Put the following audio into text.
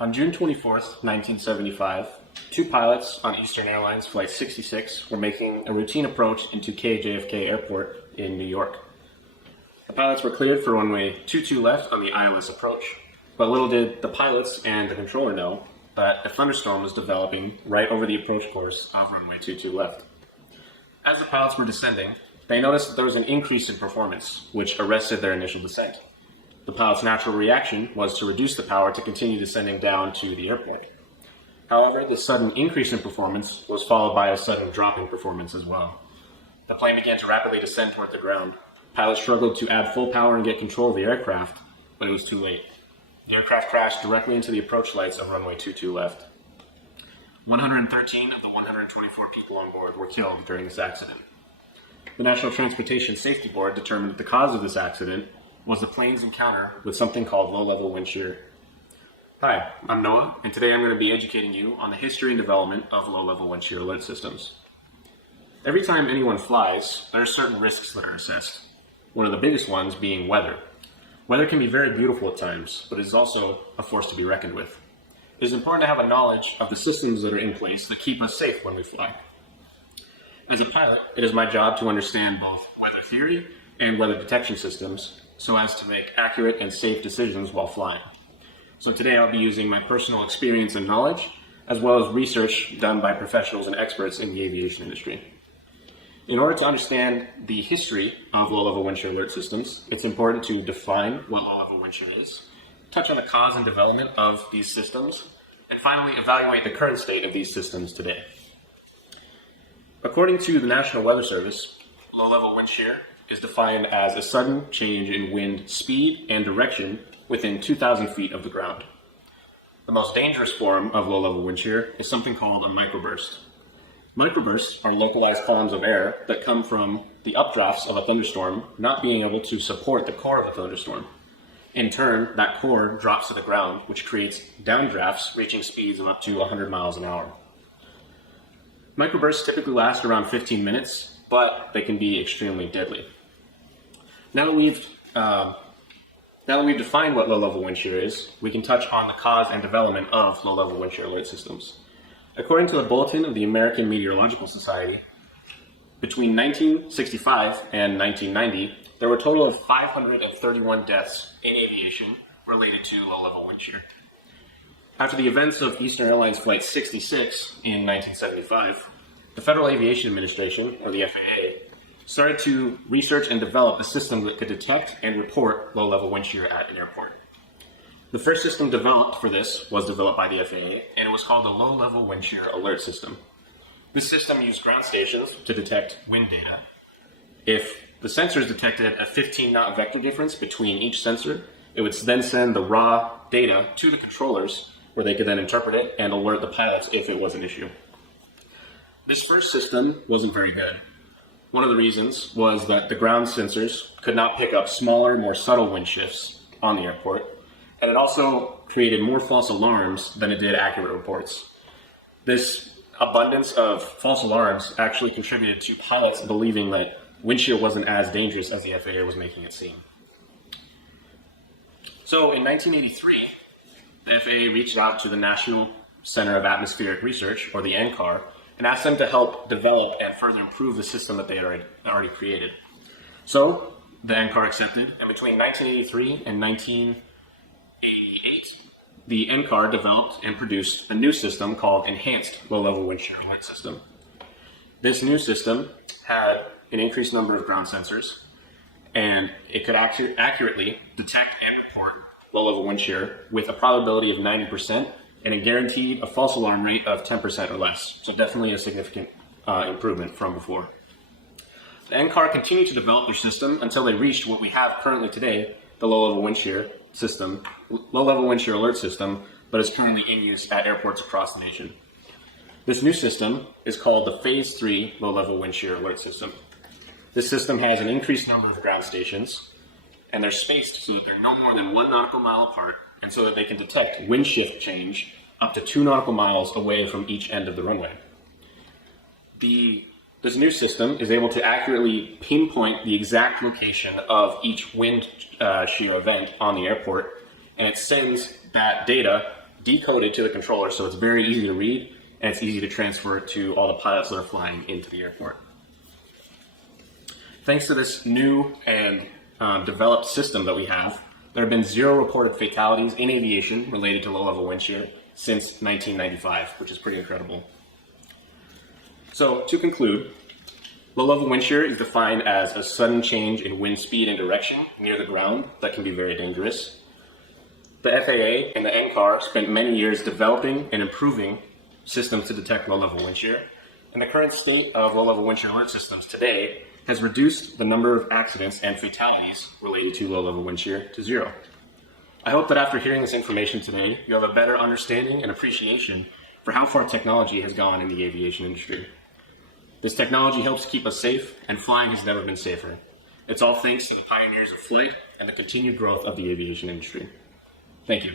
On June 24th, 1975, two pilots on Eastern Airlines Flight 66 were making a routine approach into KJFK Airport in New York. The pilots were cleared for runway 22 left on the ILS approach, but little did the pilots and the controller know that a thunderstorm was developing right over the approach course of runway 22 left. As the pilots were descending, they noticed that there was an increase in performance, which arrested their initial descent. The pilot's natural reaction was to reduce the power to continue descending down to the airport. However, the sudden increase in performance was followed by a sudden drop in performance as well. The plane began to rapidly descend toward the ground. Pilots struggled to add full power and get control of the aircraft, but it was too late. The aircraft crashed directly into the approach lights of runway 22 left. 113 of the 124 people on board were killed during this accident. The National Transportation Safety Board determined that the cause of this accident was the plane's encounter with something called low-level wind shear. Hi, I'm Noah, and today I'm going to be educating you on the history and development of low-level wind shear alert systems. Every time anyone flies, there are certain risks that are assessed. One of the biggest ones being weather. Weather can be very beautiful at times, but it is also a force to be reckoned with. It is important to have a knowledge of the systems that are in place that keep us safe when we fly. As a pilot, it is my job to understand both weather theory and weather detection systems so as to make accurate and safe decisions while flying. So today I'll be using my personal experience and knowledge, as well as research done by professionals and experts in the aviation industry. In order to understand the history of low-level wind shear alert systems, it's important to define what low-level wind shear is, touch on the cause and development of these systems, and finally evaluate the current state of these systems today. According to the National Weather Service, low-level wind shear is defined as a sudden change in wind speed and direction within 2,000 feet of the ground. The most dangerous form of low-level wind shear is something called a microburst. Microbursts are localized columns of air that come from the updrafts of a thunderstorm not being able to support the core of a thunderstorm. In turn, that core drops to the ground, which creates downdrafts reaching speeds of up to 100 miles an hour. Microbursts typically last around 15 minutes, but they can be extremely deadly. Now that we've defined what low-level wind shear is, we can touch on the cause and development of low-level wind shear alert systems. According to the Bulletin of the American Meteorological Society, between 1965 and 1990, there were a total of 531 deaths in aviation related to low-level wind shear. After the events of Eastern Airlines Flight 66 in 1975, the Federal Aviation Administration, or the FAA, started to research and develop a system that could detect and report low-level wind shear at an airport. The first system developed for this was developed by the FAA, and it was called the Low-Level Wind Shear Alert System. This system used ground stations to detect wind data. If the sensors detected a 15-knot vector difference between each sensor, it would then send the raw data to the controllers, where they could then interpret it and alert the pilots if it was an issue. This first system wasn't very good. One of the reasons was that the ground sensors could not pick up smaller, more subtle wind shifts on the airport, and it also created more false alarms than it did accurate reports. This abundance of false alarms actually contributed to pilots believing that wind shear wasn't as dangerous as the FAA was making it seem. So in 1983, the FAA reached out to the National Center of Atmospheric Research, or the NCAR, and asked them to help develop and further improve the system that they had already created. So the NCAR accepted, and between 1983 and 1988, the NCAR developed and produced a new system called Enhanced Low-Level Wind Shear Alert System. This new system had an increased number of ground sensors, and it could accurately detect and report low-level wind shear with a probability of 90% and it guaranteed a false alarm rate of 10% or less. So definitely a significant improvement from before. The NCAR continued to develop their system until they reached what we have currently today, the low-level wind shear system, low-level wind shear alert system, but is currently in use at airports across the nation. This new system is called the Phase 3 low-level wind shear alert system. This system has an increased number of ground stations, and they're spaced so that they're no more than 1 nautical mile apart, and so that they can detect wind shift change up to 2 nautical miles away from each end of the runway. This new system is able to accurately pinpoint the exact location of each wind shear event on the airport, and it sends that data decoded to the controller, so it's very easy to read and it's easy to transfer to all the pilots that are flying into the airport. Thanks to this new and developed system that we have, there have been 0 reported fatalities in aviation related to low-level wind shear since 1995, which is pretty incredible. So, to conclude, low-level wind shear is defined as a sudden change in wind speed and direction near the ground that can be very dangerous. The FAA and the NCAR spent many years developing and improving systems to detect low-level wind shear, and the current state of low-level wind shear alert systems today has reduced the number of accidents and fatalities related to low-level wind shear to 0. I hope that after hearing this information today, you have a better understanding and appreciation for how far technology has gone in the aviation industry. This technology helps keep us safe, and flying has never been safer. It's all thanks to the pioneers of flight and the continued growth of the aviation industry. Thank you.